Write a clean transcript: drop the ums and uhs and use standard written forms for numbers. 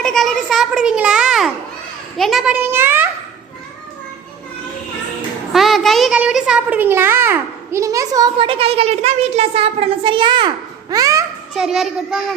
போட்டு கழுவிட்டு சாப்பிடுவீங்களா? என்ன பண்ணுவீங்க? கை கழுவிட்டு சாப்பிடுவீங்களா? இனிமே சோப்பு போட்டு கை கழுவிட்டு தான் வீட்டில் சாப்பிடணும், சரியா? சரி, வெரி குட், போங்க.